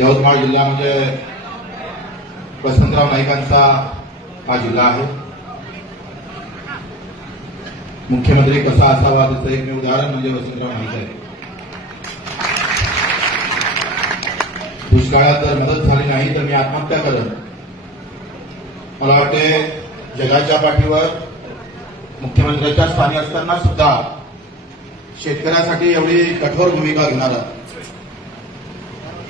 यवतमाळ जिल्हा म्हणजे वसंतराव नाईकांचा हा जिल्हा आहे. मुख्यमंत्री कसा असावा त्याचं एकमेव उदाहरण म्हणजे वसंतराव नाईक आहे. दुष्काळात जर मदत झाली नाही तर मी आत्महत्या करेन. मला वाटते जगाच्या पाठीवर मुख्यमंत्र्यांच्या स्थानी असताना सुद्धा शेतकऱ्यासाठी एवढी कठोर भूमिका घेणारा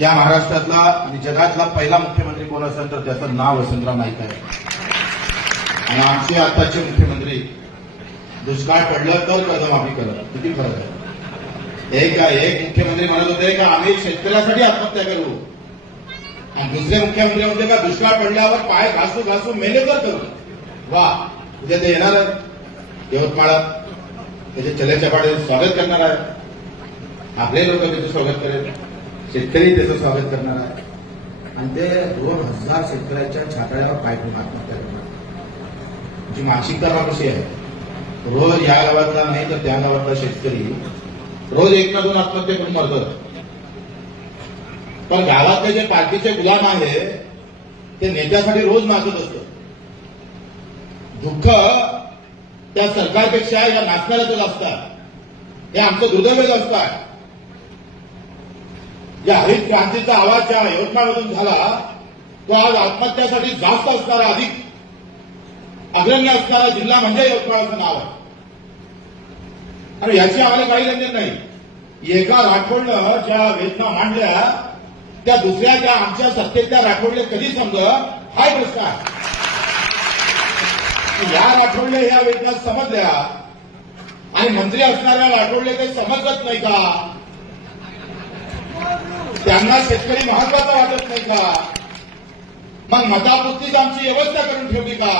या महाराष्ट्रातला आणि जगातला पहिला मुख्यमंत्री कोण असेल तर त्याचं नाव वसंतराव नाईक आहे. आणि आमचे आताचे मुख्यमंत्री दुष्काळ पडलं तर कर्जमाफी करत. किती फरक आहे. एक मुख्यमंत्री म्हणत होते का आम्ही शेतकऱ्यासाठी आत्महत्या करू आणि दुसरे मुख्यमंत्री होते का दुष्काळ पडल्यावर पाय घासू घासू मेले तर करू. वा उद्या ते येणार यवतमाळात त्याचे चल्याच्या पाडे स्वागत करणार आहे. आपले लोक त्याचं स्वागत करेल, शेतकरी त्याचं स्वागत करणार आहे आणि ते 2000 शेतकऱ्यांच्या छाताळ्यावर पाय ठेवून आत्महत्या करणार. जी मानसिकता कशी आहे. रोज या गावातला नाही तर त्या गावातला शेतकरी रोज एक ना दोन आत्महत्या करून मरतात. पण गावातले जे पार्टीचे गुलाम आहे ते नेत्यासाठी रोज नाचत असतं. दुःख त्या सरकारपेक्षा या नाचणाऱ्याचं जास्त आहे. हे आमचं दुर्दैव जास्त आहे. या हरित क्रांतीचा आवाज ज्या यवतमाळमधून झाला तो आज आत्महत्यासाठी जास्त असणारा, अधिक अग्रण्य असणारा जिल्हा म्हणजे यवतमाळचं नाव आहे. आणि याची आम्हाला काही लेनदेन नाही. एका राठोडनं ज्या वेदना मांडल्या त्या दुसऱ्या त्या आमच्या सत्तेतल्या राठोडले कधी समजलं हा प्रश्न आहे. या राठोडले ह्या वेदना समजल्या आणि मंत्री असणाऱ्या राठोडले ते समजत नाही का. त्यांना शेतकरी महत्वाचा वाटत नाही का. मग मतापुरतीच आमची व्यवस्था करून ठेवली का.